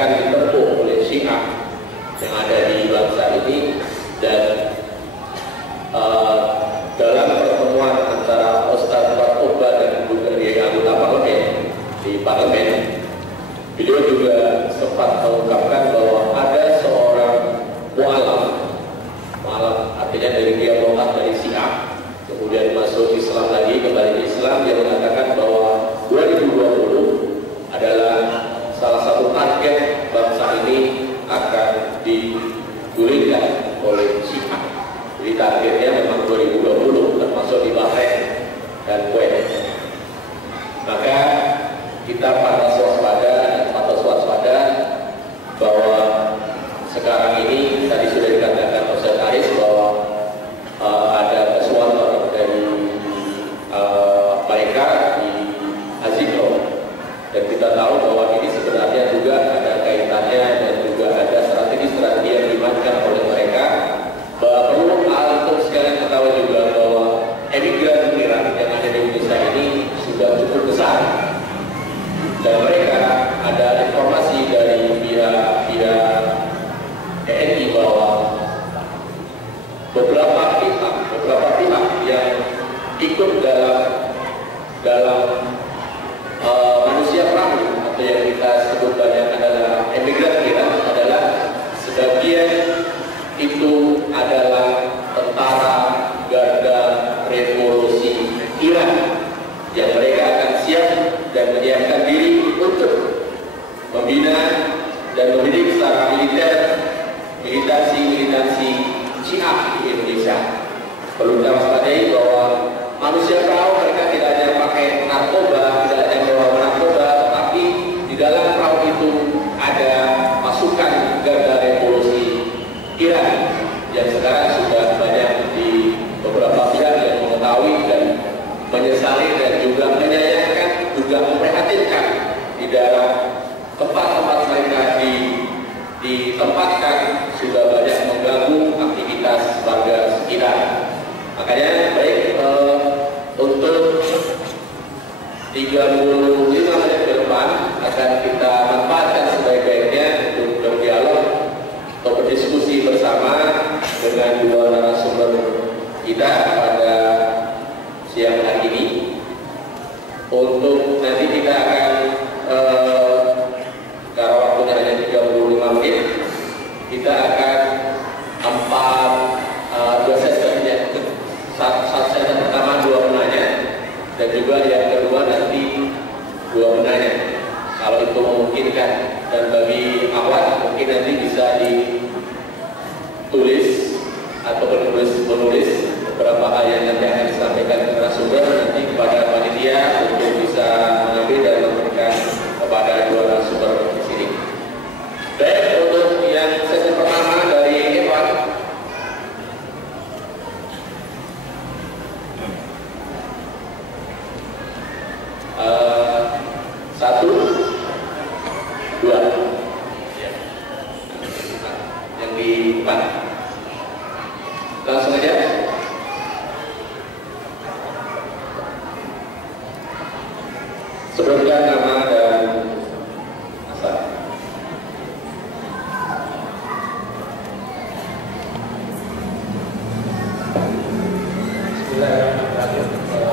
akan ditempuh oleh Syiah yang ada di bangsa ini. Dan dalam pertemuan antara Ustaz Fakoba dan anggota parlemen di parlemen, beliau juga sempat mengungkapkan bahwa ada seorang mu'alaf, artinya dari dia melompat dari Syiah kemudian masuk Islam lagi, kembali ke Islam, yang mengatakan bahwa 2020 adalah salah satu target bangsa ini akan digulingkan oleh Syiah. Jadi targetnya memang 2020, termasuk di Bahrain dan Kuwait. Maka kita patut waspada bahwa sekarang ini tadi sudah dikatakan Ustaz Aris bahwa ada pesuatu dari mereka di Azikro, dan kita tahu bahwa ini sebenarnya juga ada kaitannya dan juga ada strategi-strategi yang dimainkan oleh mereka. Perlu untuk sekalian ketahui juga bahwa emigran Iran yang ada di Indonesia ini sudah cukup besar, dan mereka ada informasi dari pihak TNI bahwa beberapa pihak yang ikut dalam manusia perahu atau yang kita sebut banyak adalah emigran Iran adalah sebagian itu adalah tentara garda revolusi Iran yang mereka akan siap dan menyiapkan diri untuk membina dan mendidik secara militer militansi Syiah di Indonesia. Perlu kita waspadai bahwa manusia perahu mereka tidak hanya pakai narkoba, tidak hanya membawa narkoba, tetapi di dalam perahu itu ada pasukan garda revolusi Iran yang sekarang sudah banyak di beberapa pihak yang mengetahui dan menyesali dan juga menyayangkan, juga memprihatinkan di dalam tempat-tempat mereka ditempatkan sudah banyak mengganggu aktivitas warga sekitar. Makanya baik untuk 35 menit ke depan akan kita manfaatkan sebaik-baiknya untuk berdialog atau berdiskusi bersama dengan dua narasumber kita pada siang hari ini. Untuk nanti kita akan karena waktunya hanya 35 menit, kita akan dua sesi ya. Satu sesi pertama 2 penanya, dan juga yang kedua nanti 2 penanya kalau itu memungkinkan. Dan bagi awal mungkin nanti bisa ditulis atau menulis beberapa hal yang nanti akan disampaikan ke narasumber nanti kepada panitia untuk bisa mengambil dan memberikan kepada dua narasumber di sini. Baik, untuk yang sesi pertama dari Evan. Satu, dua, yang di depan. Langsung aja. Sebutkan nama dan asal. Bismillahirrahmanirrahim.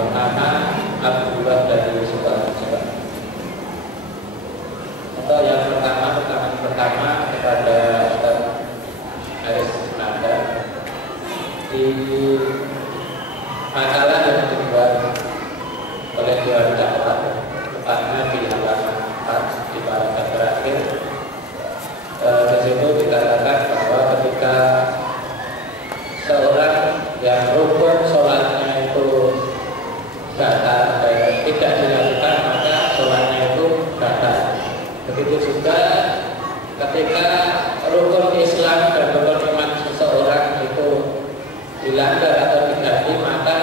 Nama Abdullah dari Surabaya. Untuk yang pertama kepada Ustaz Aris Nanda, di masalah yang dibuat oleh Dewan Dakwah, tepatnya di halaman 4 di paragraf terakhir, di situ dikatakan bahwa ketika seorang yang rukun sholatnya itu batal, tidak dilakukan, maka sholatnya itu batal. Begitu juga ketika rukun Islam dan rukun iman seseorang itu dilanggar atau diganti, maka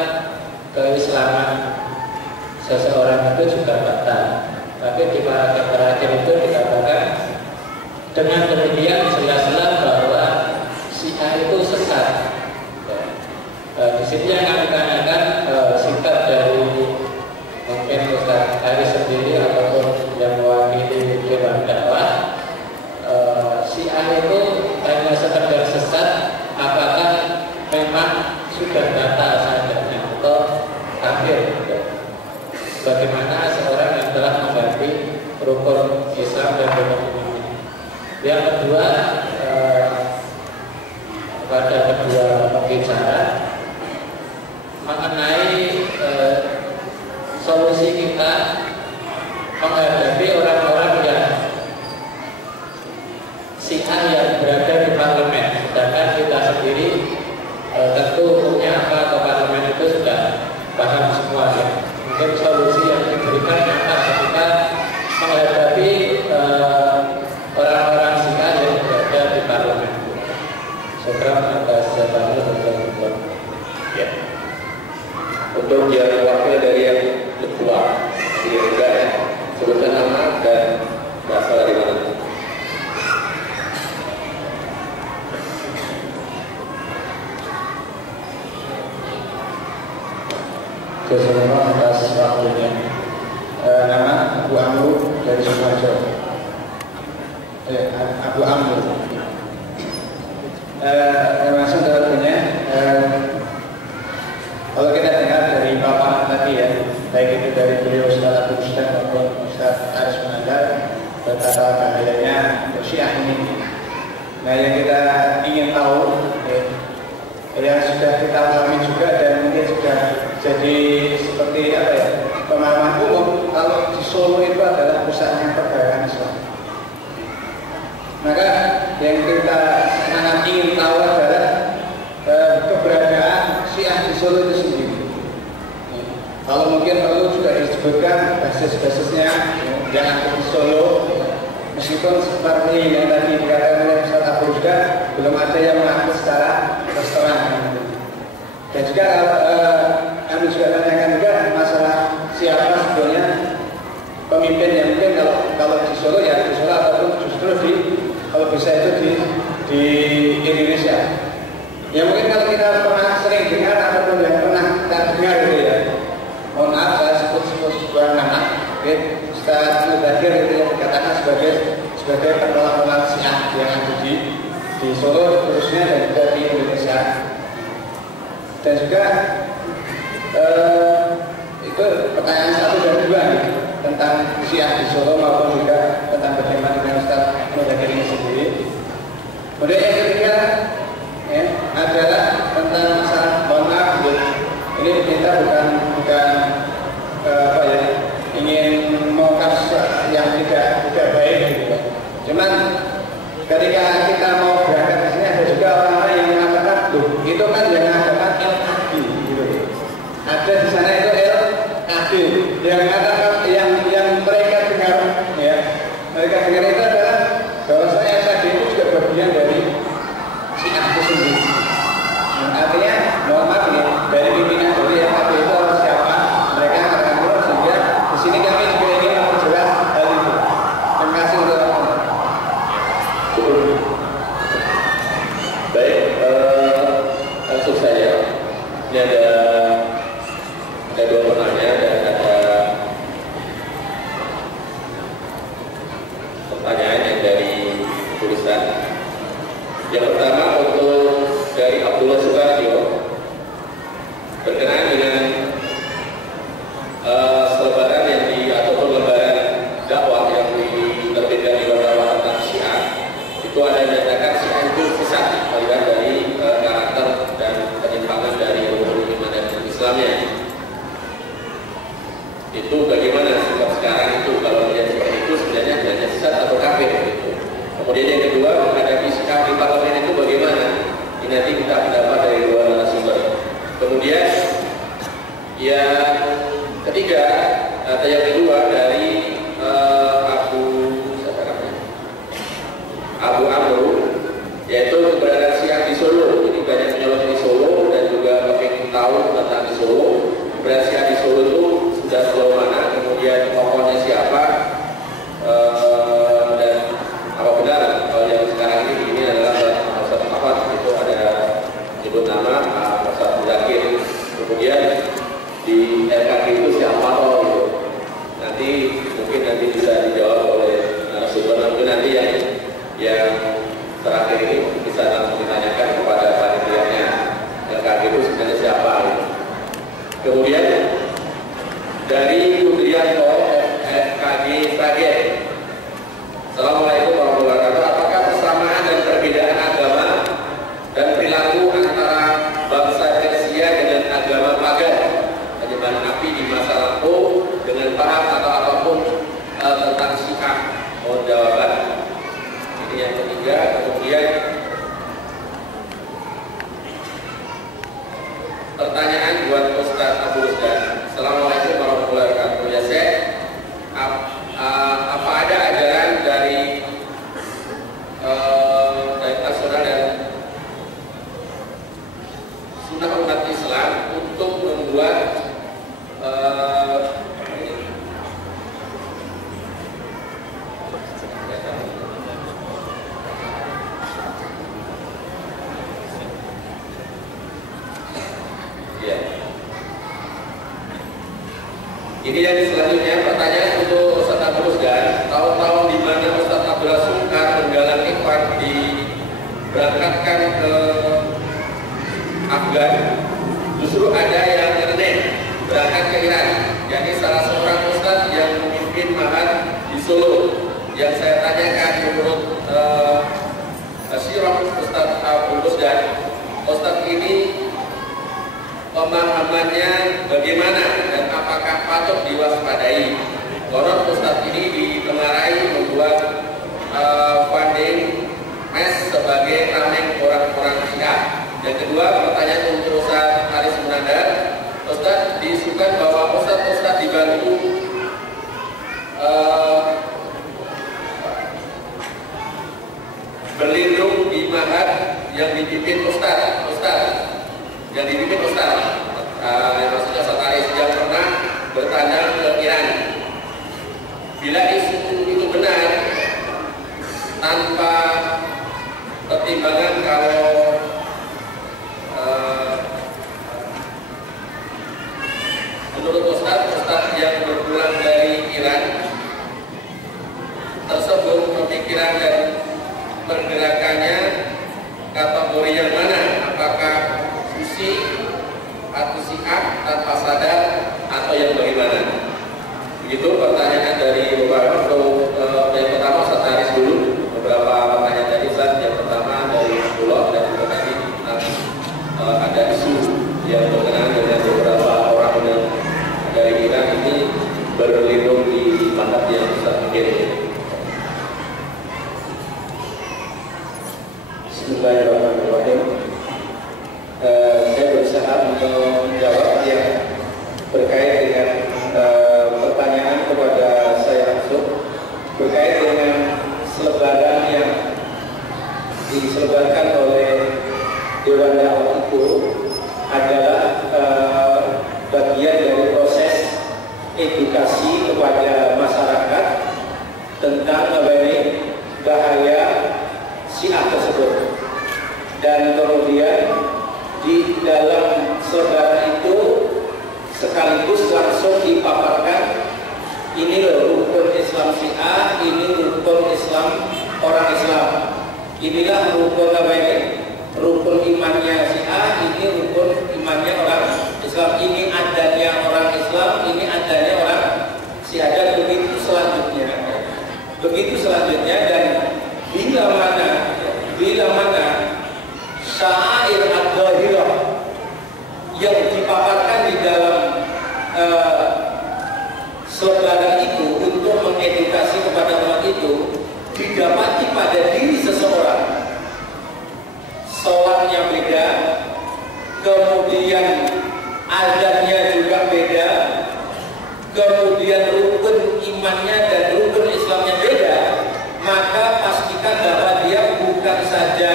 keislaman seseorang itu juga batal. Tapi di paragraf terakhir itu dikatakan dengan demikian jelas-jelas bahwa Syiah itu sesat. Di sini yang kami tanyakan sikap dari mungkin Ustaz Aris sendiri ataupun yang mewakili Dewan Dakwah rukun Islam dan rukun iman. Yang kedua, pada kedua pembicara mengenai solusi kita menghadapi orang-orang yang Syiah yang berada di parlemen, sedangkan kita sendiri tentu hukumnya apa ke parlemen itu sudah paham semua ya. Mungkin solusi yang diberikan apa ketika menghadapi orang-orang Syiah yang berada di parlemen. Sekarang atas jawabannya betul-betul. Ya. Untuk yang wakil dari yang ketua, ini juga ya, sebutkan nama dan berasal dari mana. Assalamualaikum atas waktunya. Nama Abu Amru dari Sumarjo. Abu Amru. Langsung ke waktunya. Kalau kita dengar dari Bapak tadi ya, baik itu dari beliau Ustaz Abu Ustaz maupun Ustaz Aris Menandar, betapa bahayanya Syiah ini. Nah, yang kita ingin tahu, yang sudah kita alami juga dan mungkin sudah jadi seperti apa ya, pemahaman umum kalau di Solo itu adalah pusatnya pergerakan Islam. Maka yang kita sangat ingin tahu adalah keberadaan Syiah di Solo itu sendiri. Kalau mungkin perlu juga disebutkan basis-basisnya yang ada di Solo, meskipun seperti yang tadi dikatakan oleh Ustaz Abu juga belum ada yang mengaku secara terus terang. Dan juga kami juga tanyakan juga masalah siapa sebetulnya pemimpin yang mungkin kalau di Solo ya di Solo ataupun justru kalau bisa itu di Indonesia. Ya mungkin kalau kita pernah sering dengar ataupun yang pernah kita dengar gitu ya. Mohon maaf saya sebut sebuah nama, Ustaz Mubadir itu yang dikatakan sebagai penolak Syiah yang ada di Solo khususnya dan juga di Indonesia. Dan juga itu pertanyaan 1 dan 2 nih, tentang Syiah di Solo maupun juga tentang bagaimana dengan Ustaz Mubadir ini sendiri. Kemudian yang ketiga adalah tentang masalah mohon maaf ini kita bukan apa ya, ingin mengungkap yang tidak baik gitu. Cuman ketika kita mau berangkat ke sini ada juga orang-orang yang mengatakan itu kan yang mengatakan LKD gitu. Ada di sana itu LKD yang mengatakan yang mereka dengar ya, mereka dengar itu adalah bahwa LKD itu juga bagian dari Syiah itu sendiri. Artinya mohon maaf ya, dari pimpinan dari LKD itu siapa, mereka akan turun sehingga di sini kami juga ingin memperjelas hal itu. Terima kasih untuk baik, langsung saja. Ini ada 2 penanya dan ada pertanyaan yang dari tulisan. Yang pertama untuk dari Abdullah Sukarjo berkenaan dengan selebaran yang ataupun lembaran dakwah yang diterbitkan di dakwah tentang Syiah, itu ada yang menyatakan Syiah itu sesat aliran dari karakter dan penyimpangan dari rukun iman dan Islamnya. Itu bagaimana sikap sekarang itu kalau melihat seperti itu sebenarnya hanya sesat atau kafir gitu. Kemudian yang kedua menghadapi sikap di parlemen itu bagaimana? Ini nanti kita mendapat dari 2 narasumber. Kemudian yang ketiga atau yang kedua dari Abu Amru, yaitu keberadaan Syiah di Solo. Jadi banyak penyolong di Solo dan juga pengen tahu tentang di Solo. Keberadaan Syiah di Solo itu sudah sejauh mana? Kemudian tokohnya siapa? Dan apa benar kalau yang sekarang ini adalah Ustaz Ahmad, itu ada sebut nama Ustaz Muzakir. Kemudian di LKD itu siapa gitu. Nanti mungkin bisa dijawab oleh narasumber. Mungkin nanti yang terakhir ini bisa langsung ditanyakan kepada panitianya LKD itu sebenarnya siapa gitu. Kemudian dari Udrianto FKG Praget Ini yang selanjutnya pertanyaan untuk Ustaz Abdul Rusdan. Tahun-tahun di mana Ustaz Abdul Sungkar menggalang ikhwan diberangkatkan ke Afgan, justru ada yang nyeleneh berangkat ke Iran. Jadi salah seorang Ustaz yang memimpin ma'had di Solo. Yang saya tanyakan menurut Sirah Ustaz Abdul Rusdan, Ustaz ini pemahamannya bagaimana dan apakah patut diwaspadai? Konon Ustadz ini ditengarai membuat funding mes sebagai tameng orang-orang Syiah. Yang kedua, pertanyaan untuk Ustadz Haris Munandar. Ustadz diisukan bahwa Ustadz dibantu berlindung di ma'had yang dipimpin Ustadz yang dipimpin Ustaz, maksudnya Ustaz Haris yang pernah bertandang ke Iran. Bila isu itu benar, tanpa pertimbangan kalau menurut Ustaz yang berpulang dari Iran tersebut pemikiran dan pergerakannya kategori yang mana? Apakah susi atau si'ah tanpa sadar atau yang bagaimana? Begitu pertanyaan dari Bapak. Untuk yang pertama Ustaz Haris dulu. Beberapa pertanyaan tadi Ustaz. Yang pertama dari Pulau dan juga tadi ada isu yang berkenaan dengan beberapa orang yang dari Iran ini berlindung di ma'had yang Ustaz pimpin. Bismillahirrahmanirrahim. Saya berusaha untuk menjawab yang berkait dengan pertanyaan kepada saya langsung berkait dengan selebaran yang diselebarkan oleh Dewan Dakwah itu adalah bagian dari proses edukasi kepada masyarakat tentang bahaya Syiah tersebut. Dan kemudian di dalam selebaran itu sekaligus langsung dipaparkan, ini loh rukun Islam Syiah, ini rukun Islam orang Islam, inilah rukun rukun imannya Syiah, ini rukun imannya orang Islam, ini adanya orang Islam, ini adanya orang Syiah, dan begitu selanjutnya. Dan bila mana syair ad-dhahirah yang dipaparkan di dalam selebaran itu untuk mengedukasi kepada umat itu didapati pada diri seseorang, sholatnya beda, kemudian azannya juga beda, kemudian rukun imannya dan rukun Islamnya beda, maka pastikan bahwa dia bukan saja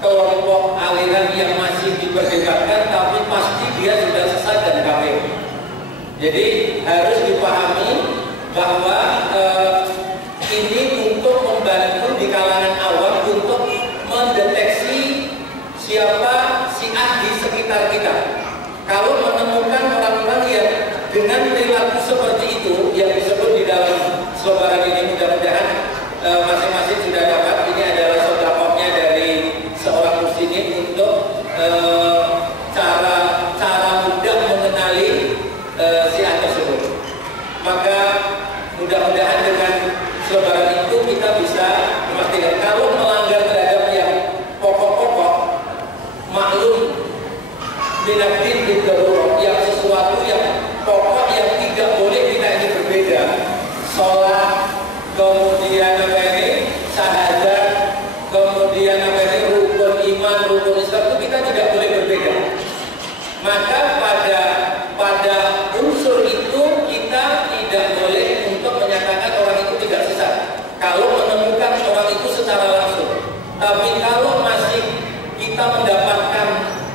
kelompok aliran yang masih diperdebatkan, tapi pasti dia sudah sesat dan kafir. Jadi harus dipahami bahwa ini untuk membantu di kalangan awam untuk mendeteksi siapa Syiah di sekitar kita. Kalau menemukan orang-orang yang dengan perilaku seperti itu yang disebut di dalam selebaran ini, mudah-mudahan masing-masing sudah dapat. Ini adalah sedekahnya dari seorang muslimin untuk cara mudah mengenali Syiah tersebut. Maka mudah-mudahan dengan selebaran itu kita bisa memastikan kalau melanggar terhadap yang pokok-pokok, maklum binadin bidarurah, yang sesuatu yang pokok yang tidak boleh kita ini berbeda, sholat, kemudian syahadat, kemudian rukun iman, rukun Islam, itu kita tidak boleh berbeda. Maka pada unsur itu kita tidak boleh untuk menyatakan orang itu tidak sesat kalau menemukan orang itu secara langsung. Tapi kalau masih kita mendapatkan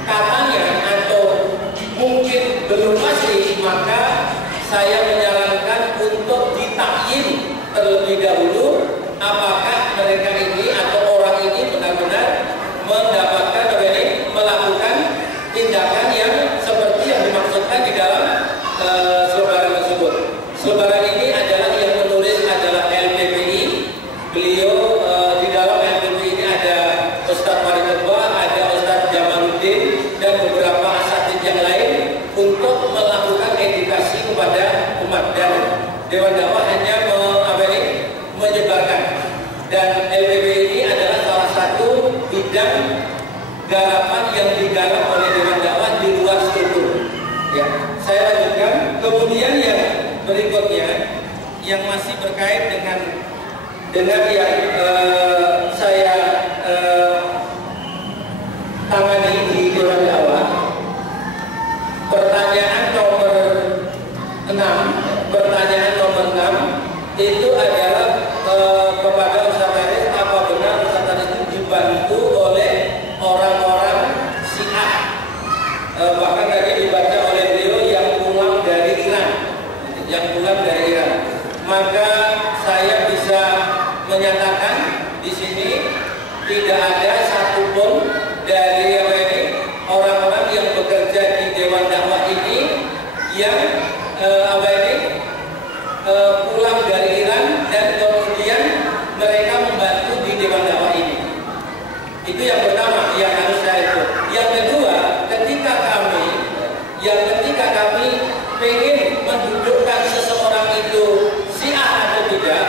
katanya atau mungkin belum pasti, maka saya menyarankan untuk ditakyin terlebih dahulu apakah mereka ini atau orang ini benar-benar mendapatkan melakukan tindakan yang seperti yang dimaksudkan di dalam masih berkait dengan yang saya tangani di Dewan Dakwah. Pertanyaan nomor 6 itu adalah kepada Ustaz Haris, apa benar Ustaz Haris itu dibantu oleh orang-orang Syiah, bahkan tadi dibaca oleh beliau yang pulang dari Iran. Maka saya bisa menyatakan di sini tidak ada satupun dari orang-orang yang bekerja di Dewan Dakwah ini yang pulang dari Iran dan kemudian mereka membantu di Dewan Dakwah ini. Itu yang pertama yang harus saya itu. Yang kedua, ketika kami ingin mendudukkan seseorang itu Syiah atau tidak,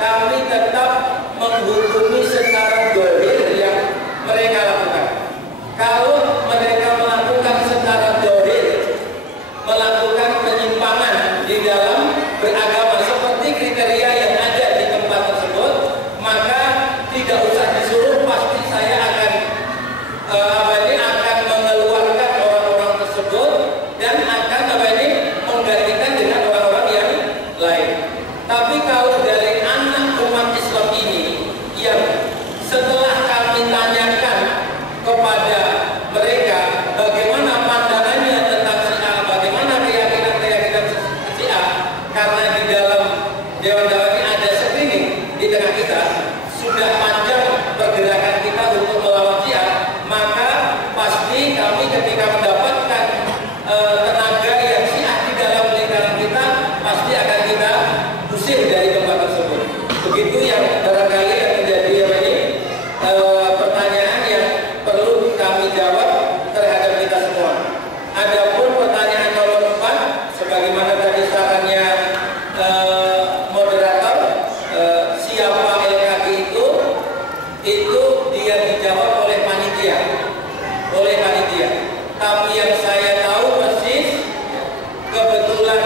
kami tetap menghukumi secara dohir yang mereka lakukan. Kalau mereka melakukan secara dohir, melakukan penyimpangan di dalam beragama seperti kriteria yang ada di tempat tersebut, maka tidak usah disuruh, pasti saya akan mengeluarkan orang-orang tersebut dan akan menggantikan dengan orang-orang yang lain. Tapi kalau dari anak umat Islam ini yang setelah kami tanyakan kepada mereka bagaimana pandangannya tentang Syiah, bagaimana keyakinan Syiah, karena di dalam Dewan Dakwah ini ada screening di tengah kita, sudah panjang pergerakan kita untuk melawan Syiah, maka pasti kami ketika mendapatkan tenaga yang Syiah di dalam lingkaran kita, pasti akan kita usir dari tempat tersebut. Begitu yang barangkali yang menjadi pertanyaan yang perlu kami jawab terhadap kita semua. Adapun pertanyaan nomor 4, sebagaimana tadi sarannya moderator, siapa LKB itu dia dijawab oleh panitia. Tapi yang saya tahu persis, kebetulan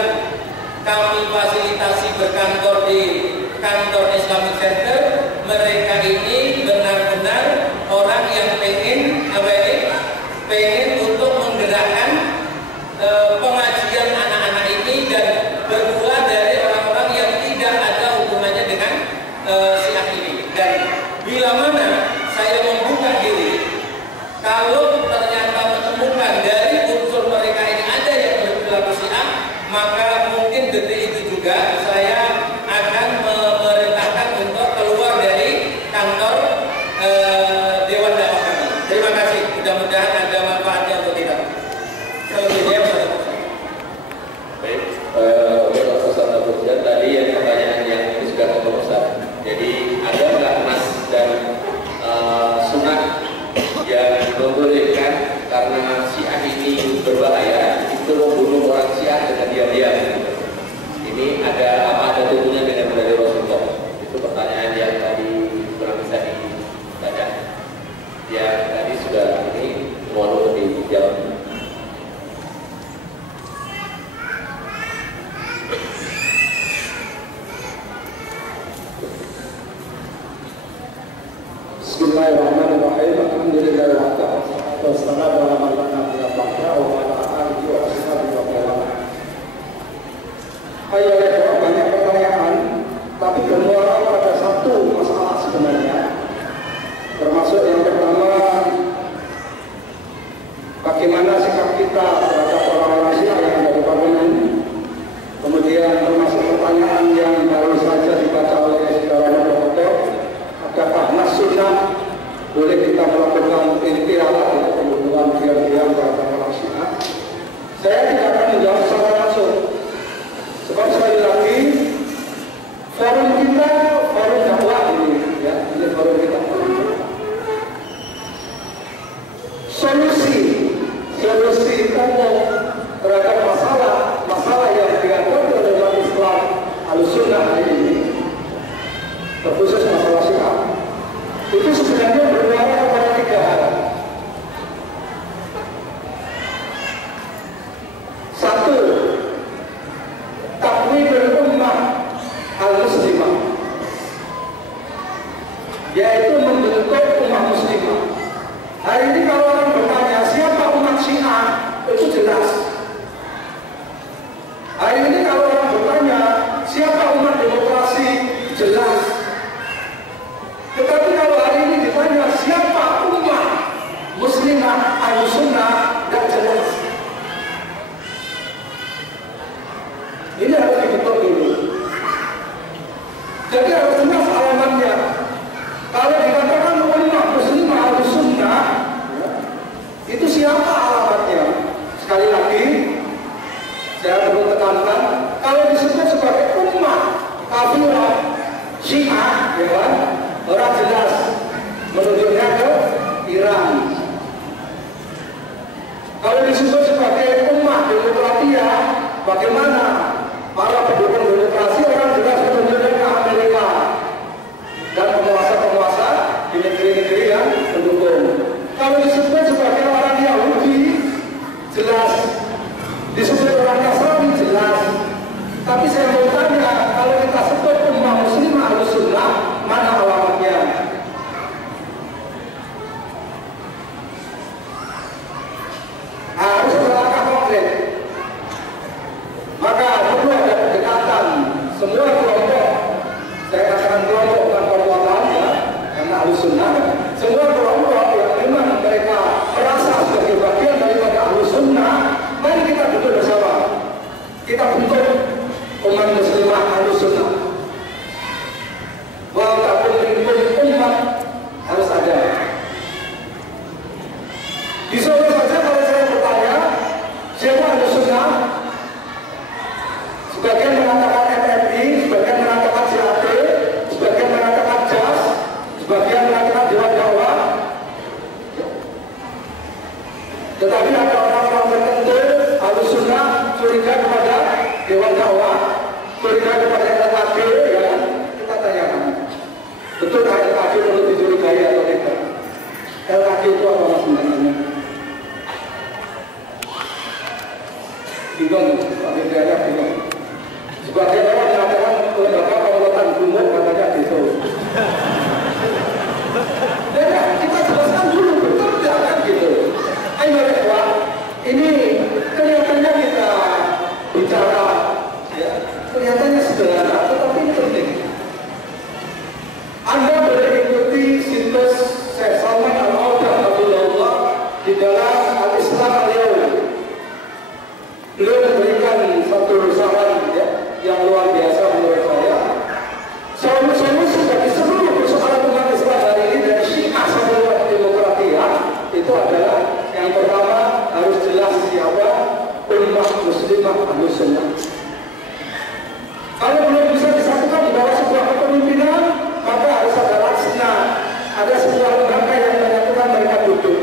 kami fasilitasi berkantor di kantor Islamic Center, mereka ini benar-benar orang yang pengen untuk menggerakkan pengajian anak-anak ini dan bermula dari orang-orang yang tidak ada hubungannya dengan Syiah ini. Dan bila mana saya membuka diri, kalau ternyata menemukan dari unsur mereka ini ada yang berperilaku Syiah, maka mungkin detik itu juga saya akan memerintahkan untuk keluar dari kantor Dewan Dakwah kami. Terima kasih. Mudah-mudahan ada manfaatnya untuk kita. Selebihnya baik, untuk Ustaz Abu Fudan tadi yang pertanyaan yang sudah Ustaz. Jadi ada nggak nas dan sunnah yang membolehkan karena Syiah ini berbahaya itu membunuh orang Syiah dengan diam-diam? Ini ada hubungannya dengan dari Rasulullah? Itu pertanyaan yang tadi kurang bisa dibaca. Ya tadi sudah ini mohon untuk dijawab. Bismillahirrahmanirrahim. Alhamdulillah wassalamu ala man la nabiyya ba'dahu wa ala alihi wa ashabihi wa man wala. Banyak pertanyaan, tapi bermuara pada satu masalah sebenarnya. Termasuk yang pertama, bagaimana sikap kita terhadap orang-orang Syiah yang ada di parlemen. Kemudian termasuk pertanyaan yang baru saja dibaca oleh saudara moderator, apakah nas sunnah boleh kita melakukan intialah atau pembunuhan diam-diam terhadap orang Syiah? Saya tidak akan menjawab secara langsung, sebab sekali lagi forum kita forum dakwah ini, ya, ini forum kita. Solusi umum terhadap masalah yang dihadapi oleh umat Islam Ahlussunnah hari ini, terkhusus masalah Syiah, itu sebenarnya bermuara kepada 3 hal. Satu, takwinul ummah al-muslimah yaitu membentuk umat muslimah. Hari ini kalau orang bertanya siapa umat Syiah, itu jelas. Hari ini kalau orang bertanya siapa umat demokrasi, jelas. Tetapi kalau hari ini ditanya siapa umat muslimah Ahlussunnah, tidak jelas. Ini harus dibentuk dulu. Jadi harus jelas alamatnya. Kalau dikatakan umat muslimah Ahlussunnah, itu siapa alamatnya? Sekali lagi, saya perlu tekankan, kalau disebut sebagai umat kafirah Syiah, ya kan, orang jelas menunjuknya ke Iran. Kalau disebut sebagai umat demokratia, bagaimana? Para pendukung demokrasi orang jelas menunjuknya ke Amerika dan penguasa-penguasa di negeri-negeri yang mendukung. Kalau disebut sebagai orang Yahudi, jelas. Disebut orang Nasrani, jelas. Tapi saya mau tanya, kalau kita sebut umat muslimah Ahlussunnah, mana alamatnya? Harus berlangkah konkret. Maka perlu ada pendekatan semua kelompok. Saya katakan kelompok bukan perbuatan, ya, karena Ahlussunnah. Semua kelompok yang memang mereka merasa sebagai bagian daripada Ahlussunnah, mari kita duduk bersama. Kita bentuk umat muslimah Ahlussunnah. Walaupun minkum umat harus ada. Di Solo saja kalau saya bertanya siapa Ahlussunnah, sebagian mengatakan FFI, sebagian mengatakan CAT, sebagian mengatakan JAS, sebagian mengatakan Dewan Dakwah. Tetapi ada orang-orang tertentu Ahlussunnah curiga kepada Dewan Dakwah, curiga kepada LKG, ya. Kita tanyakan, betul LKG perlu dicurigai atau tidak? LKG itu apa sebenarnya? Bingung, tapi saya bingung. Sebagian orang mengatakan lembaga penguatan gumuk, katanya gitu. Ya, kita jelaskan dulu, betul tidak kan gitu. Ayo Pak, ini kelihatannya kita bicara, ya, kelihatannya sederhana, tetapi ini penting. Anda boleh ikuti situs Syekh Salman Al-Audah Abdullah di dalam Al-Islam Al-Yaum. Beliau memberikan satu saran, ya, yang luar biasa menurut saya. Solusi bagi seluruh persoalan umat Islam hari ini dari Syiah sampai demokratia itu adalah yang pertama harus jelas siapa umat muslimah Ahlussunnah. Kalau belum bisa disatukan di bawah sebuah kepemimpinan, maka harus ada laksana, ada sebuah lembaga yang menyatukan mereka duduk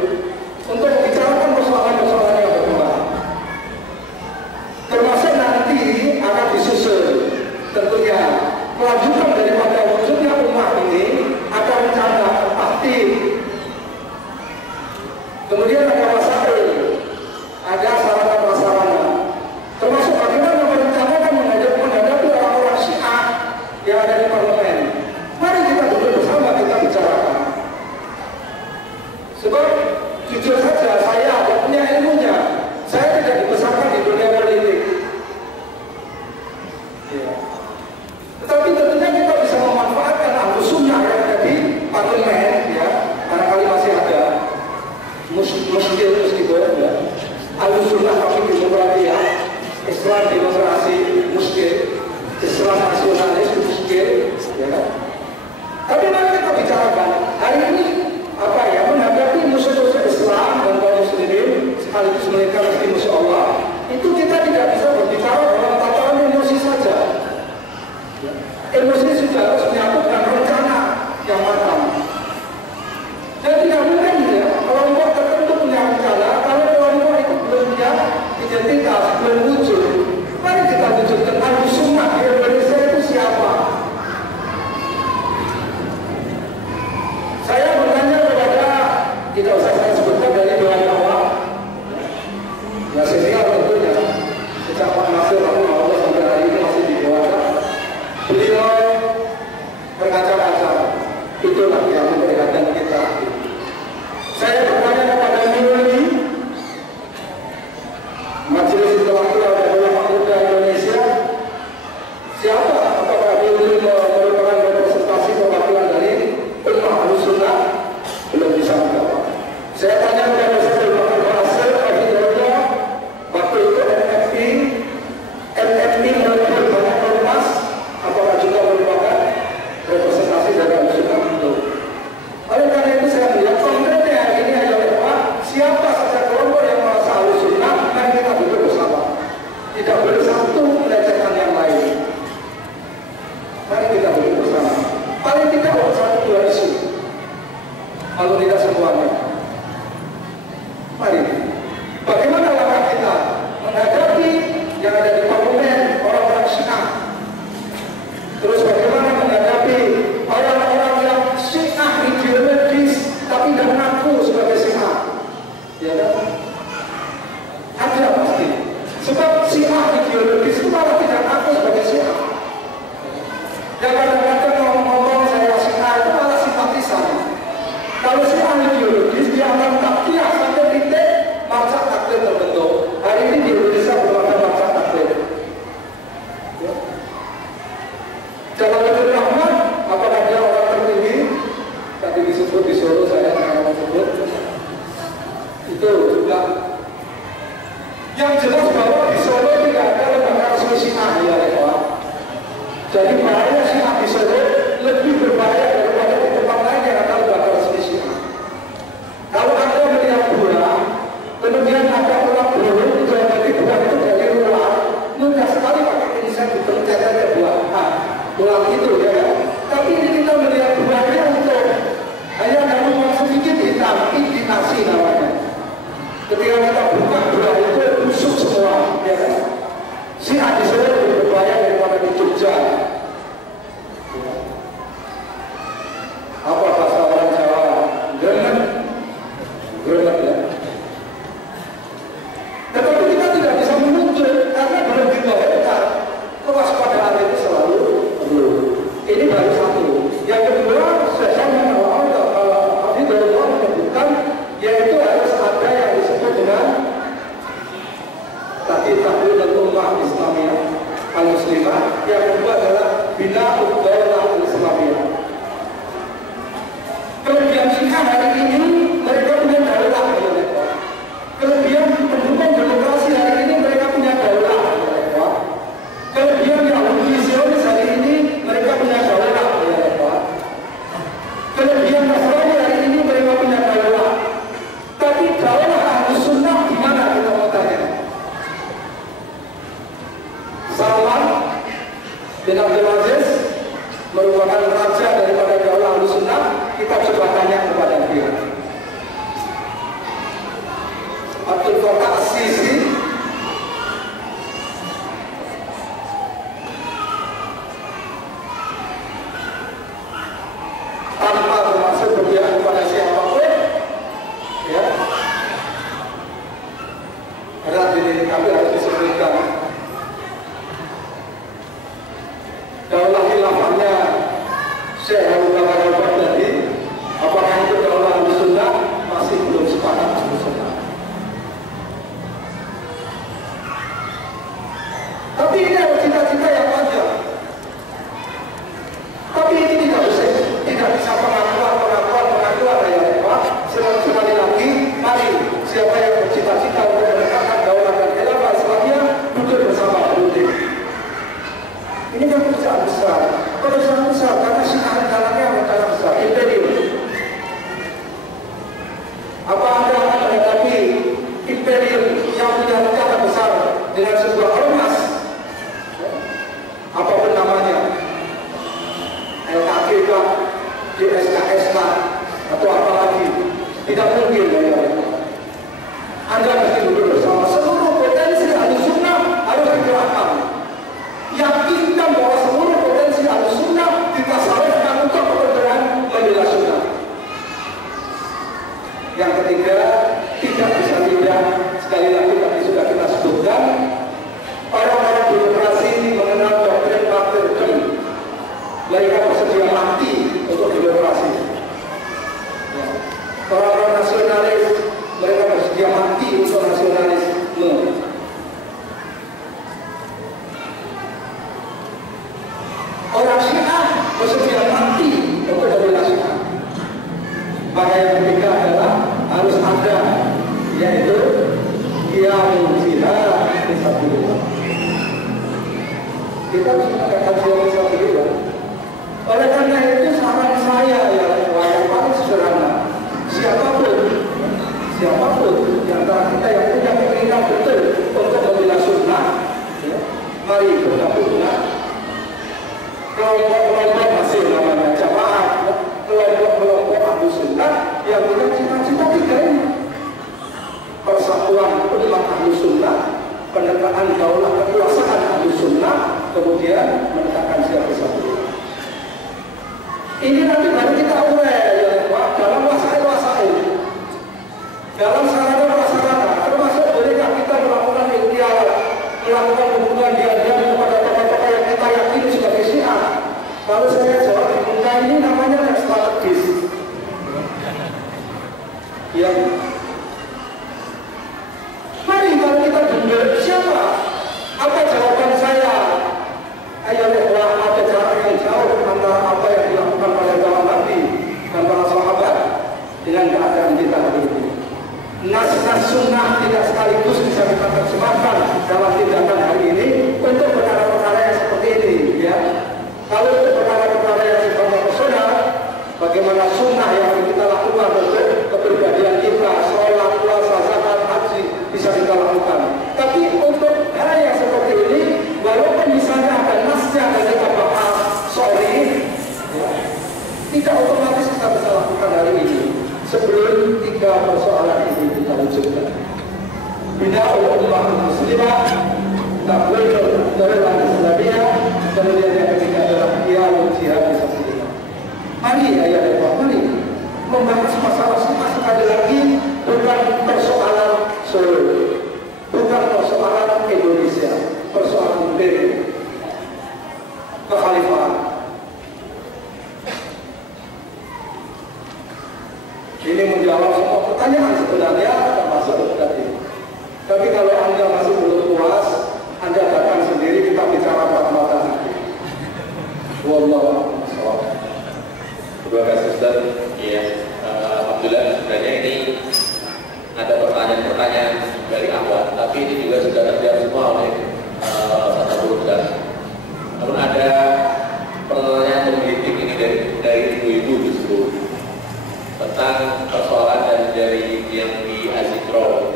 untuk membicarakan persoalan-persoalan yang berkembang. Termasuk nanti akan disusul tentunya kelanjutan daripada wujudnya umat ini ada rencana pasti. Kemudian ada masalah, ada sarana-prasarana, termasuk bagaimana merencanakan menghadapi orang-orang Syiah yang ada di parlemen. Mari kita duduk bersama, kita bicarakan. Sebab jujur saja saya tidak punya ilmunya, saya tidak dibesarkan di dunia politik. Ya. Tetapi tentunya kita bisa memanfaatkan Ahlussunnah yang ada di parlemen, ya, barangkali masih ada meskipun, ya, Ahlussunnah kami demokratia, Islam demokrasi muskil, Islam nasionalis muskil, ya kan? Tapi mari kita bicarakan hari ini apa ya, menghadapi musuh-musuh Islam dan kaum muslimin sekaligus mereka mesti musuh Allah, itu kita tidak bisa berbicara dalam tataran emosi saja. Emosi sudah harus menyatu dengan rencana yang matang. Dan tidak mungkin, ya, kelompok tertentu punya rencana kalau kelompok itu belum punya identitas, belum wujud. Mari kita wujudkan Ahlussunnah di Indonesia itu siapa? Saya bertanya kepada, tidak usah saya sebutkan dari Dewan Dakwah, ya senior tentunya, sejak Pak Nasir Allah sampai hari ini masih di Dewan. Beliau berkaca-kaca, Itulah yang membedakan kita. Saya bertanya kepada Mili, Majelis Intelektual dan Ulama Muda Indonesia, siapa? Apakah Mili merupakan representasi perwakilan dari umat Ahlussunnah? Belum bisa menjawab. Saya tanya kepada Ustaz Bakar Basir, waktu itu MFI merupakan banyak ormas, apakah juga merupakan representasi dari Ahlussunnah itu? Oleh karena itu saya bilang konkretnya hari ini adalah Pak, siapa saja kelompok yang merasa Ahlussunnah, mari kita duduk bersama. Tidak boleh satu melecehkan yang lain. Mari kita duduk bersama. Paling tidak satu dua isu. Kalau tidak semuanya. Mari. Bagaimana langkah kita menghadapi yang ada di parlemen orang-orang Syiah? Terus bagaimana menghadapi orang-orang yang Syiah ideologis tapi tidak mengaku sebagai Syiah? Ya kan? Ada pasti. Sebab Syiah ideologis itu malah tidak mengaku sebagai Syiah. Dan kadang-kadang ngomong saya Syiah itu malah simpatisan. Kalau Syiah ideologis dia akan takiyah sampai titik marca takdir terbentuk. Hari ini di Indonesia belum ada marca takdir. Jalaluddin Rahman, apakah dia orang tertinggi? Tadi disebut di Solo, saya tidak mau sebut. Itu juga. Yang jelas bahwa di Solo tidak ada lembaga resmi Syiah ya, Pak. Jadi bahaya Syiah di Solo lebih berbahaya daripada di tempat lain yang ada lembaga resmi Syiah. Kalau Anda melihat buah, kemudian ada orang burung, jadi buah itu dari luar, mudah sekali pakai insan dipencet aja buah. Buah itu ya. Tapi ini kita melihat buahnya untuk hanya namun sedikit hitam, indikasi namanya. Ketika kita buka buah itu busuk semua, ya kan? Syiah di Solo lebih berbahaya daripada di Jogja. Apa bahasa orang Jawa? Gremet ya. Tetapi kita tidak bisa menuntut karena belum dibahas. Kewaspadaan itu selalu perlu. Ini baru satu. Yang kedua, saya menyebutkan yaitu harus ada yang disebut dengan tadi tahlil ummah Islamiyah al-Muslimah. Yang kedua adalah bina daulah al-Islamiyah. Kelebihan Syiah hari ini mereka punya daulah. Kelebihan pendukung demokrasi hari ini mereka punya daulah. Kelebihan Yahudi Zionis hari ini mereka punya daulah. Kelebihan Nasrani hari ini mereka punya daulah. Tapi daulah Ahlussunnah di mana kita mau tanya? Salman bin Abdul Aziz merupakan raja daripada daulah Ahlussunnah. Kita coba tanya kepada dia. Abdul Fattah As-Sisi tanpa bermaksud berpihak kepada siapapun, ya. Berat ini kami harus disebutkan. Daulah khilafahnya Syekh Abu Bakar Al-Baghdadi, apakah itu daulah Ahlussunnah? Masih belum sepakat Ahlussunnah. Tapi ini ada cita-cita yang panjang. Tapi ini tidak bisa pengakuan ya Pak. Sekali lagi, mari siapa yang bercita-cita untuk menegakkan daulah dan khilafah Islamiyah duduk bersama politik. Ini kan pekerjaan besar karena Syiah dalamnya rencana besar, imperium. Apa Anda akan menghadapi imperium yang punya rencana besar dengan sebuah ormas? Apapun namanya, LKG kah, DSKS kah, atau apa lagi, tidak mungkin ya. Anda mesti duduk bersama. Seluruh potensi Ahlussunnah harus digerakkan. Yakinkan bahwa seluruh potensi Ahlussunnah ditasarufkan untuk kepentingan membela sunnah. Yang ketiga, tidak bisa tidak, sekali lagi tadi sudah kita sebutkan, orang-orang demokrasi mengenal doktrin martyrdom. Mereka bersedia mati untuk demokrasi. Ya. Orang-orang nasionalis mereka bersedia mati untuk nasionalisme. Orang Syiah bersedia mati untuk membela Syiah. Maka yang ketiga adalah harus ada, yaitu yang jihad fisabilillah. Kita harus mengatakan jihad fisabilillah. Oleh karena itu saran saya yang paling sederhana, siapapun di antara kita yang punya keinginan betul untuk membela sunnah, ya, mari bergabunglah. Kelompok-kelompok masih namanya jamaah, kelompok-kelompok ahlu sunnah yang punya cita-cita tiga ini: persatuan umat ahlu sunnah, penegakan daulah kekuasaan ahlu sunnah, kemudian menegakkan jihad fisabilillah. Ini nanti baru kita aware ya Pak, dalam wasail, dalam sarana-sarana, termasuk bolehkah kita melakukan ikhtiar, melakukan hubungan diam-diam kepada tokoh-tokoh yang kita yakini sebagai Syiah. Kalau saya jawab, hubungan ini namanya strategis. Ya. Mari kalau kita dengar siapa? Apa jawaban saya? Ayo lihatlah, ada jarak yang jauh antara apa yang dilakukan pada zaman Nabi dan para sahabat dengan keadaan kita hari ini. Nas-nas sunnah tidak sekaligus bisa kita terjemahkan dalam tindakan hari ini untuk perkara-perkara yang seperti ini, ya. Kalau untuk perkara-perkara yang sifatnya personal, bagaimana sunnah yang kita lakukan untuk kepribadian kita, sholat, puasa, zakat, haji bisa kita lakukan. Tapi untuk hal yang seperti ini, walaupun misalnya ada nasnya dari Abu Bakar Shori, ya, tidak otomatis kita bisa lakukan hari ini. Sebelum tiga persoalan ini kita wujudkan, bina ummah muslimah, takwil dalam Islamiyah, kemudian yang ketiga adalah jihad fisabilillah. Mari ayah Bapak, mari membahas masalah sunnah sekali lagi, bukan persoalan Solo, bukan persoalan Indonesia, persoalan dari kekhalifahan. Ini menjawab semua pertanyaan sebenarnya, termasuk tadi. Tapi kalau Anda masih belum puas, Anda datang sendiri, kita bicara mata-mata nanti. Wallahu a'lam. Terima kasih Ustaz. Iya, alhamdulillah sebenarnya ini ada pertanyaan-pertanyaan dari awal, tapi ini juga sudah terjawab semua oleh satu Ustaz. Namun ada pertanyaan menggelitik ini dari ibu-ibu justru tentang persoalan dan dari yang di Azikro.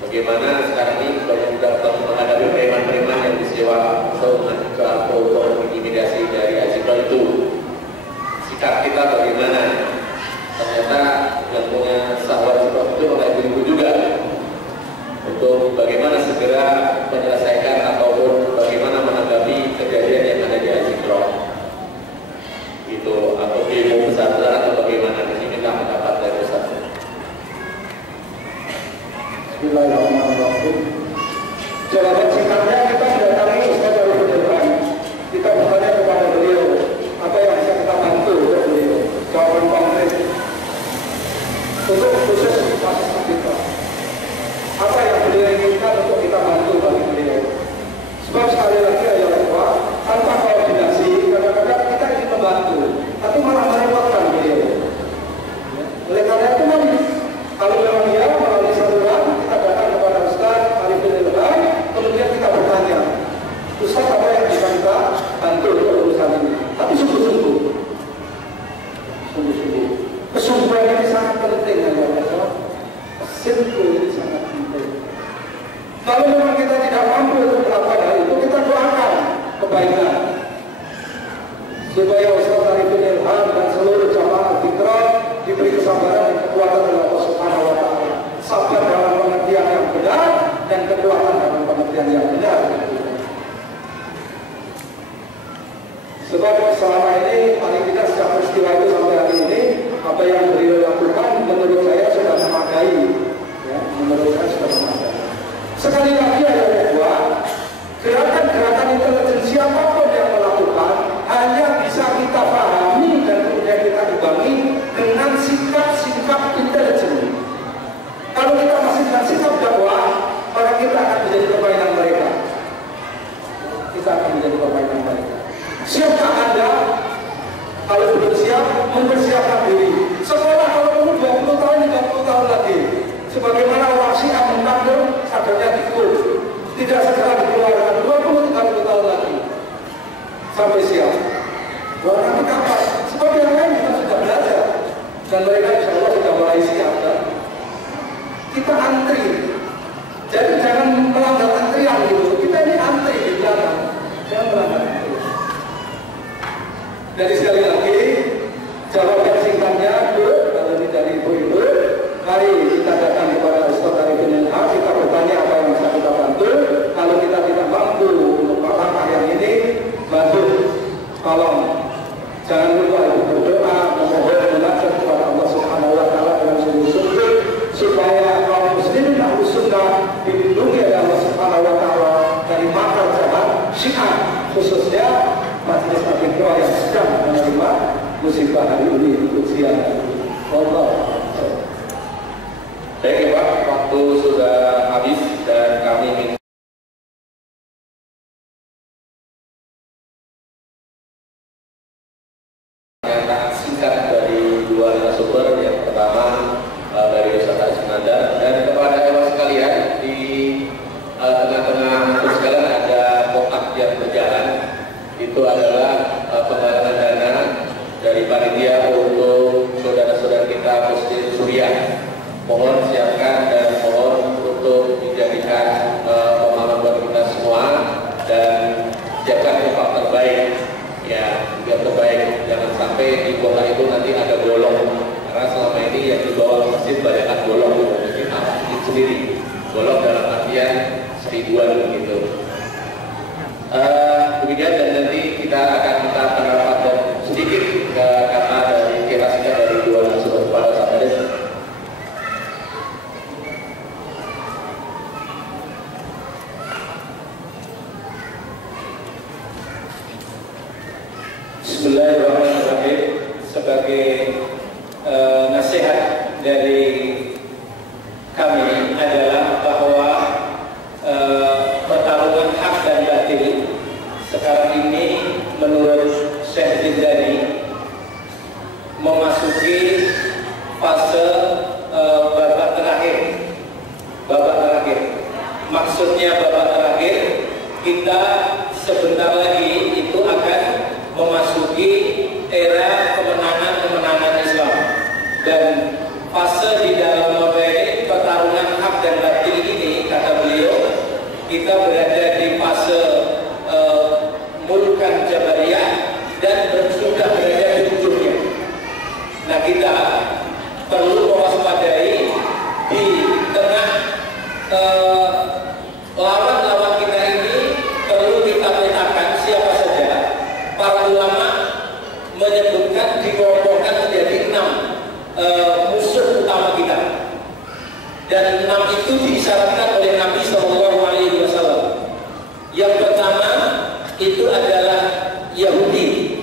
Bagaimana sekarang ini banyak juga menghadapi preman-preman yang disewa untuk mengintimidasi dari Azikro itu. Sikap kita bagaimana? Ternyata yang punya sahabat seperti itu oleh ibu juga untuk bagaimana segera menyelesaikan ataupun bagaimana menanggapi kejadian yang ada di Azikro itu, atau demo besar-besaran atau bagaimana. Di sini kita mendapat dari Ustaz. Bismillahirrahmanirrahim. Jawaban singkatnya, kita mendatangi Ustaz Arifin Ilham. Kita bertanya kepada beliau apa yang bisa kita bantu untuk beliau. Jawaban konkret untuk khusus kasus kita. Apa yang beliau inginkan untuk kita bantu bagi beliau. Sebab sekali lagi ya Pak, tanpa koordinasi kadang-kadang kita ingin membantu, tapi malah merepotkan beliau. Oleh karena itu mari, kalau memang dia melalui saluran, kita datang kepada Ustaz Arifin Ilham, kemudian kita bertanya, Ustaz apa yang bisa kita bantu untuk urusan ini? Tapi sungguh-sungguh, kesungguhan ini sangat penting ya Pak. Kesungguhan ini sangat penting. Kalau memang kita tidak mampu untuk melakukan hal itu, kita doakan kebaikan supaya Ustaz Arifin Ilham dan seluruh jamaah Dzikro diberi kesabaran dan kekuatan oleh Allah Subhanahu wa Ta'ala. Sabar dalam pengertian yang benar dan kekuatan dalam pengertian yang benar. Sebab selama ini paling tidak sejak peristiwa itu sampai hari ini, apa yang beliau lakukan menurut saya sudah memadai, ya, menurut saya sudah memadai. Sekali lagi ada kedua, gerakan-gerakan intelijensi apapun yang melakukan hanya bisa kita pahami dan kemudian mempersiapkan diri. Sekolah kalau umur 20 tahun, 30 tahun lagi. Sebagaimana orang Syiah mengambil kadernya tikul. Tidak segera dikeluarkan 20-30 tahun lagi. Sampai siap. Bahwa nanti kapan? Sebab yang lain kita sudah belajar. Dan mereka insya Allah sudah mulai siap. Kan? Kita antri. Jadi jangan melanggar antrian gitu. Kita ini antri di belakang. Jangan melanggar antrian. Jadi sekali lagi, jawaban singkatnya, Bu, kalau ini dari ibu-ibu, mari kita datang kepada Ustaz Arifin Ilham, kita bertanya apa yang bisa kita bantu. Kalau kita tidak mampu untuk langkah yang ini, bantu, tolong. Jangan lupa ibu berdoa, memohon munajat kepada Allah Subhanahu Wa Taala dalam sungguh-sungguh supaya kaum muslimin ahlu sunnah dilindungi oleh Allah Subhanahu Wa Taala dari makar jahat Syiah, khususnya majelis Al-Iqra yang sedang menerima musibah hari ini ujian Allah. Baik Pak, waktu sudah habis dan kami minta pernyataan singkat dari dua narasumber. Yang pertama dari Ustaz Asnada, dan kepada Ewa sekalian di tengah-tengah itu sekalian ada kotak yang berjalan. Itu adalah penggalangan dana dari panitia untuk saudara-saudara kita Muslim Suriah. Mohon siapkan dan mohon untuk dijadikan pemahaman buat kita semua, dan siapkan infak terbaik ya, yang terbaik. Jangan sampai di kota itu nanti ada bolong, karena selama ini yang dibawa ke masjid banyakkan bolong, mungkin masjid sendiri bolong dalam artian seribuan begitu. Demikian, dan nanti kita akan minta pendapat dan sedikit kata dari kira-kira dari dua narasumber pada saat ini. Bismillahirrahmanirrahim. Sebagai nasihat dari kami adalah bahwa pertarungan hak dan batil sekarang ini menurut Syekh Zindani memasuki fase babak terakhir. Maksudnya babak terakhir, kita sebentar lagi itu akan memasuki era kemenangan Islam, dan fase di dalam pertarungan hak dan batil ini, kata beliau, kita berada di fase mulkan Jabariyah dan sudah berada di ujungnya. Nah, kita perlu mewaspadai di tengah lawan-lawan kita ini, perlu kita petakan siapa saja. Para ulama menyebutkan, dikelompokkan menjadi 6 musuh utama kita, dan 6 itu diisyaratkan oleh Nabi SAW. Yang pertama itu adalah Yahudi.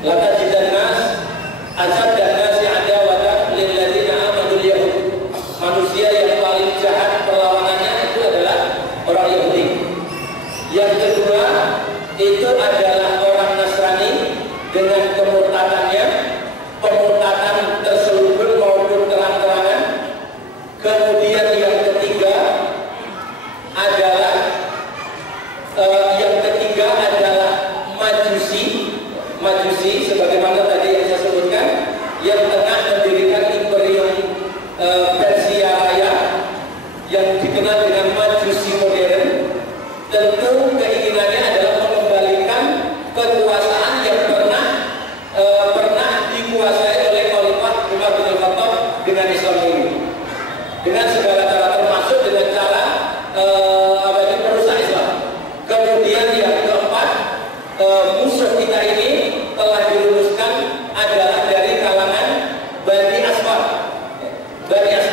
Latajidannas asaddannas adawatan lilladzina amanul yahud. Manusia yang paling jahat perlawanannya itu adalah orang Yahudi. Yang kedua itu adalah orang Nasrani dengan kemurtadannya, pemurtadan terselubung maupun terang-terangan. Kemudian yang ketiga adalah Majusi, sebagaimana tadi yang saya sebutkan, yang tengah mendirikan imperium Persia Raya yang dikenal dengan Majusi modern. Tentu keinginannya adalah mengembalikan kekuasaan yang pernah dikuasai oleh Khalifah Umar bin Khattab dengan Islam ini, dengan segala cara, termasuk dengan cara merusak Islam. Kemudian yang keempat, musuh kita ini telah dirumuskan adalah dari kalangan Bani Asfar. Bani Asfar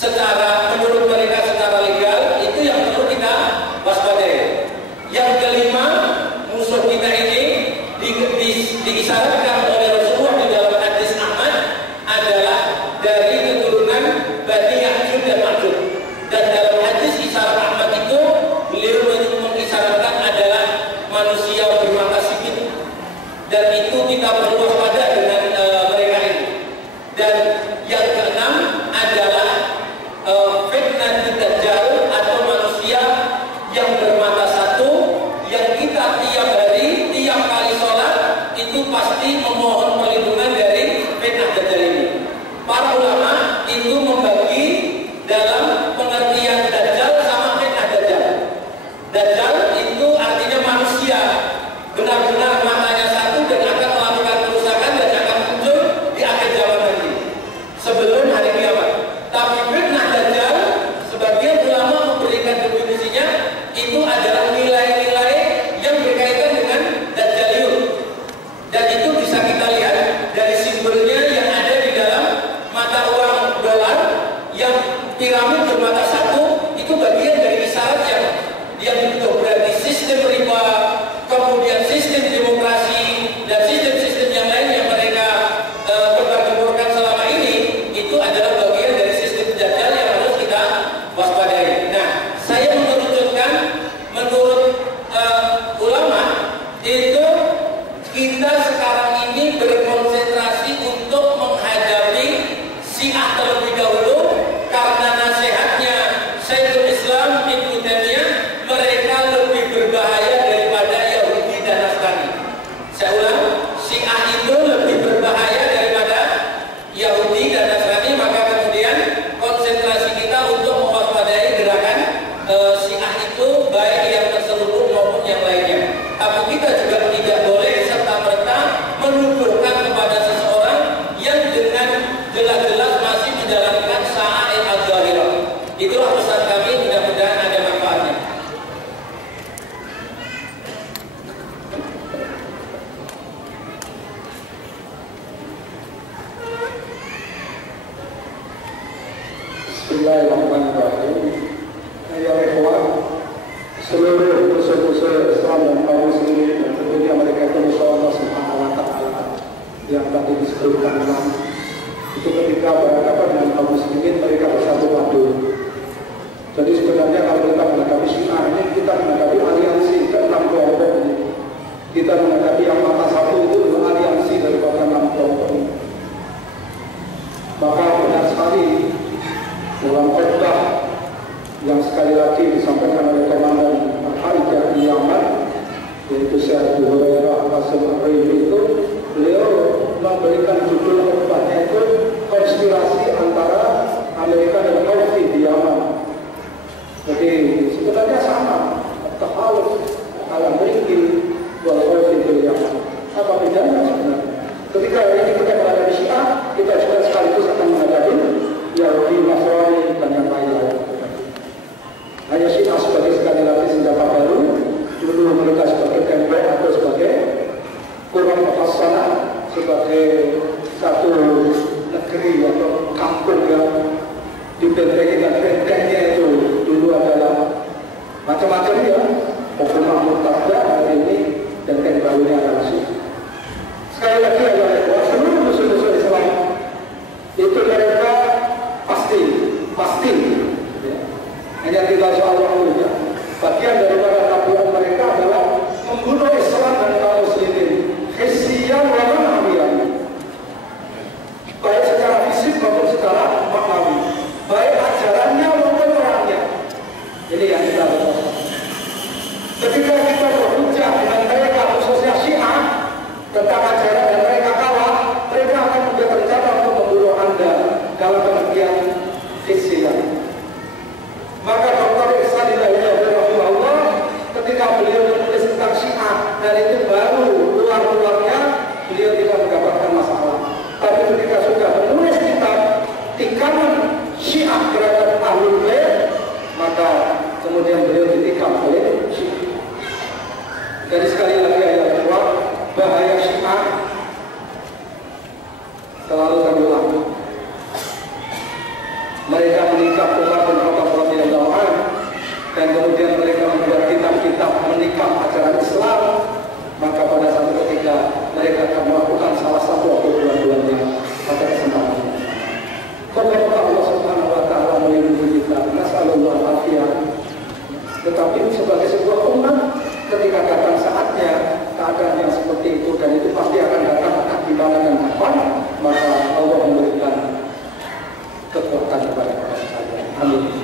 menurut mereka secara legal, itu yang perlu kita waspadai. Yang kelima, musuh kita ini diisyaratkan oleh Rasulullah di dalam hadis Ahmad adalah dari keturunan Bani Ya'jud dan Ma'jud. Dan dalam hadis isyarat Ahmad itu beliau mengisyaratkan adalah manusia bermata sipit. Dan itu kita perlu waspada dengan mereka ini. Dan yang keenam adalah fitnah Dajjal atau manusia yang bermata satu, yang kita tiap hari, tiap kali sholat itu pasti memohon perlindungan dari fitnah Dajjal ini. Para ulama itu membagi dalam pengertian Dajjal sama fitnah Dajjal. Dajjal itu artinya manusia benar-benar matanya satu dan akan melakukan kerusakan dan akan muncul di akhir zaman nanti sebelum hari kiamat. Tapi fitnah Dajjal, sebagian ulama memberikan definisinya itu adalah nilai-nilai yang berkaitan dengan Dajjaliyun. Dan itu bisa kita lihat dari simbolnya yang ada di dalam mata uang dolar yang piramid bermata satu, itu bagian dari isyarat yang dibentuk. Berarti sistem riba, kemudian sistem demokrasi dan sistem-sistem yang lain yang mereka gembar-gemborkan selama ini, itu adalah bagian dari sistem Dajjal yang harus kita waspadai. Nah, saya mengerucutkan menurut ulama itu kita sekarang ini berkonsentrasi untuk menghadapi Syiah terlebih dahulu karena nasihatnya Syekhul Islam Ibnu Taimiyah, mereka lebih berbahaya daripada Yahudi dan Nasrani. Saya ulang, Syiah itu lebih berbahaya daripada Yahudi dan Nasrani, maka kemudian konsentrasi kita untuk mewaspadai gerakan Syiah itu baik yang terselubung maupun yang lainnya. Tapi kita juga tidak boleh serta-merta menuduhkan kepada seseorang yang dengan jelas-jelas masih menjalankan sya'air al-zahirah. Itulah pesan kami, mudah-mudahan ada manfaatnya. Bismillahirrahmanirrahim. Ya ikhwan, seluruh musuh-musuh Islam dan kaum muslimin dan tentunya mereka itu musuh Allah Subhanahu wa Ta'ala yang tadi disebutkan itu ketika berhadapan dengan kaum muslimin mereka bersatu padu. Jadi sebenarnya kalau kita menghadapi Syiah ini, kita menghadapi aliansi ke-6 kelompok ini. Kita menghadapi yang mata satu itu aliansi daripada 6 kelompok ini. Maka benar sekali dalam khutbah yang sekali lagi disampaikan oleh Komandan Al-Hajjah di Yaman, yaitu Syekh Abu Hurairah Qasim Ar-Raymi, itu beliau memberikan judul khutbahnya itu konspirasi antara Amerika dan Houthi di Yaman. Jadi sebenarnya sama, tahaluf al-Ameriki wal Houthi di Yaman. Apa bedanya sebenarnya? Ketika ini kita menghadapi Syiah, kita juga sekaligus akan menghadapi Yahudi, Nasrani dan yang lain-lain. Hanya Syiah sebagai sekali lagi senjata baru, dulu mereka sebagai tembok atau sebagai kurang mufassana, sebagai satu negeri atau kampung yang dibentengi dan bentengnya itu dulu adalah macam-macam ya, hukuman murtadah hari ini dan benteng barunya adalah Syiah. Sekali lagi adalah seluruh musuh-musuh Islam itu mereka pasti ya. Hanya tinggal soal waktunya. Bagian daripada tabuhan mereka adalah membunuh Islam dan kaum muslimin hisyan wa ma'nawiyan, baik secara fisik maupun secara maknawi, baik ajarannya maupun orangnya. Ini yang kita lakukan. Ketika kita berhujjah dengan mereka, khususnya Syiah, tentang ajaran dan mereka kalah, mereka akan punya rencana untuk membunuh Anda dalam pengertian hisyan. Maka Dr. Ihsan Rahimahullah ketika beliau menulis tentang Syiah, dan itu baru luar-luarnya, beliau tidak mendapatkan masalah. Tapi ketika sudah menulis kitab tikaman Syiah terhadap Ahlul Bait, maka kemudian beliau ditikam oleh Syiah. Jadi sekali lagi ayat kedua, bahaya Syiah selalu kami ulang. Mereka menikah yang kemudian mereka membuat kitab-kitab menikam ajaran Islam, maka pada satu ketika mereka akan melakukan salah satu atau dua-duanya pada kesempatan ini. Semoga Allah Subhanahu wa Ta'ala melindungi kita. Nasallallahu alaihi. Tetapi sebagai sebuah umat, ketika datang saatnya keadaan yang seperti itu, dan itu pasti akan datang entah di mana dan kapan, maka Allah memberikan kekuatan kepada kita sekalian. Amin.